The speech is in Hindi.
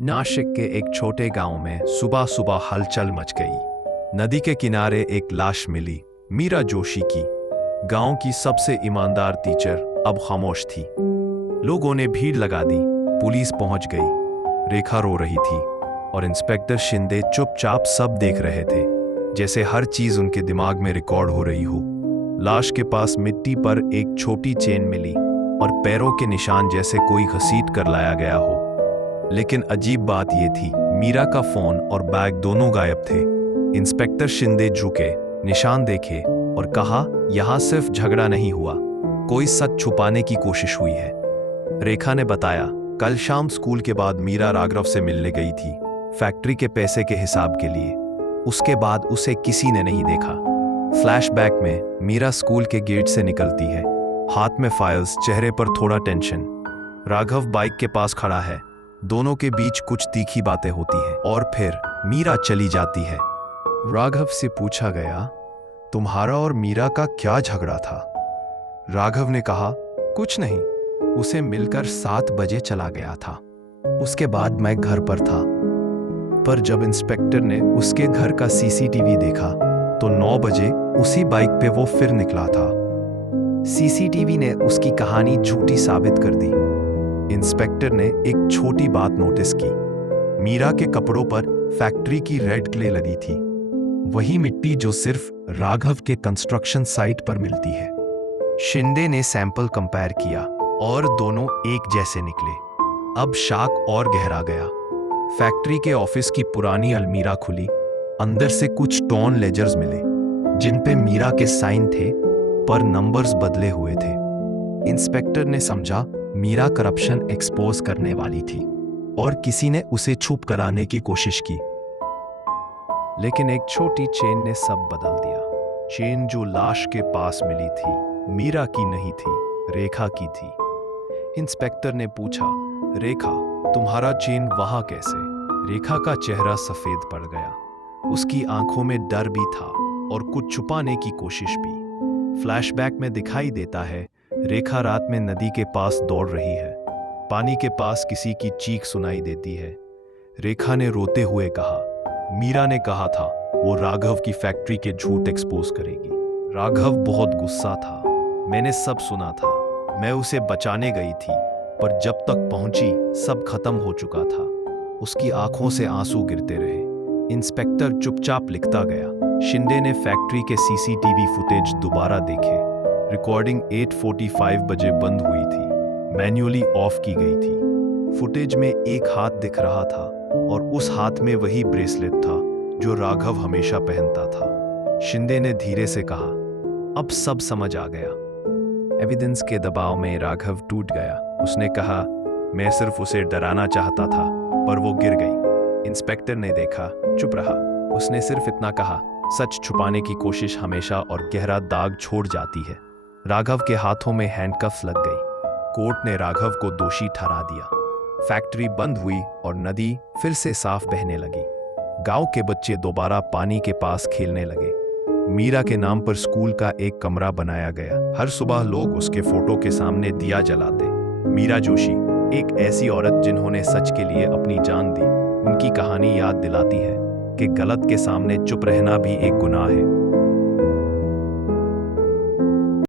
नाशिक के एक छोटे गांव में सुबह सुबह हलचल मच गई। नदी के किनारे एक लाश मिली, मीरा जोशी की। गांव की सबसे ईमानदार टीचर अब खामोश थी। लोगों ने भीड़ लगा दी, पुलिस पहुंच गई। रेखा रो रही थी और इंस्पेक्टर शिंदे चुपचाप सब देख रहे थे, जैसे हर चीज उनके दिमाग में रिकॉर्ड हो रही हो। लाश के पास मिट्टी पर एक छोटी चेन मिली और पैरों के निशान जैसे कोई घसीट कर लाया गया हो। लेकिन अजीब बात यह थी, मीरा का फोन और बैग दोनों गायब थे। इंस्पेक्टर शिंदे झुके, निशान देखे और कहा, यहां सिर्फ झगड़ा नहीं हुआ, कोई सच छुपाने की कोशिश हुई है। रेखा ने बताया, कल शाम स्कूल के बाद मीरा राघव से मिलने गई थी, फैक्ट्री के पैसे के हिसाब के लिए। उसके बाद उसे किसी ने नहीं देखा। फ्लैशबैक में मीरा स्कूल के गेट से निकलती है, हाथ में फाइल्स, चेहरे पर थोड़ा टेंशन। राघव बाइक के पास खड़ा है, दोनों के बीच कुछ तीखी बातें होती हैं और फिर मीरा चली जाती है। राघव से पूछा गया, तुम्हारा और मीरा का क्या झगड़ा था? राघव ने कहा, कुछ नहीं, उसे मिलकर 7 बजे चला गया था। उसके बाद मैं घर पर था। पर जब इंस्पेक्टर ने उसके घर का सीसीटीवी देखा तो 9 बजे उसी बाइक पे वो फिर निकला था। सीसीटीवी ने उसकी कहानी झूठी साबित कर दी। इंस्पेक्टर ने एक छोटी बात नोटिस की, मीरा के कपड़ों पर फैक्ट्री की रेड क्ले लगी थी, वही मिट्टी जो सिर्फ राघव के कंस्ट्रक्शन साइट पर मिलती है। शिंदे ने सैंपल कंपेयर किया और दोनों एक जैसे निकले। अब शाक और गहरा गया। फैक्ट्री के ऑफिस की पुरानी अलमीरा खुली, अंदर से कुछ टॉर्न लेजर्स मिले, जिन पे मीरा के साइन थे पर नंबर्स बदले हुए थे। इंस्पेक्टर ने समझा मीरा करप्शन एक्सपोज करने वाली थी और किसी ने उसे छुप कराने की कोशिश की। लेकिन एक छोटी चेन ने सब बदल दिया। चेन जो लाश के पास मिली थी, मीरा की नहीं थी, रेखा की थी। इंस्पेक्टर ने पूछा, रेखा, तुम्हारा चेन वहां कैसे? रेखा का चेहरा सफेद पड़ गया। उसकी आंखों में डर भी था और कुछ छुपाने की कोशिश भी। फ्लैशबैक में दिखाई देता है, रेखा रात में नदी के पास दौड़ रही है। पानी के पास किसी की चीख सुनाई देती है। रेखा ने रोते हुए कहा, मीरा ने कहा था वो राघव की फैक्ट्री के झूठ एक्सपोज करेगी। राघव बहुत गुस्सा था, मैंने सब सुना था। मैं उसे बचाने गई थी, पर जब तक पहुंची सब खत्म हो चुका था। उसकी आंखों से आंसू गिरते रहे। इंस्पेक्टर चुपचाप लिखता गया। शिंदे ने फैक्ट्री के सीसीटीवी फुटेज दोबारा देखे। रिकॉर्डिंग 8:45 बजे बंद हुई थी, मैन्युअली ऑफ की गई थी। फुटेज में एक हाथ दिख रहा था और उस हाथ में वही ब्रेसलेट था जो राघव हमेशा पहनता था। शिंदे ने धीरे से कहा, अब सब समझ आ गया। एविडेंस के दबाव में राघव टूट गया। उसने कहा, मैं सिर्फ उसे डराना चाहता था, पर वो गिर गई। इंस्पेक्टर ने देखा, चुप रहा। उसने सिर्फ इतना कहा, सच छुपाने की कोशिश हमेशा और गहरा दाग छोड़ जाती है। राघव के हाथों में हैंडकफ्स लग गई। कोर्ट ने राघव को दोषी ठहरा दिया। फैक्ट्री बंद हुई और नदी फिर से साफ बहने लगी। गांव के बच्चे दोबारा पानी के पास खेलने लगे। मीरा के नाम पर स्कूल का एक कमरा बनाया गया। हर सुबह लोग उसके फोटो के सामने दिया जलाते। मीरा जोशी, एक ऐसी औरत जिन्होंने सच के लिए अपनी जान दी। उनकी कहानी याद दिलाती है कि गलत के सामने चुप रहना भी एक गुनाह है।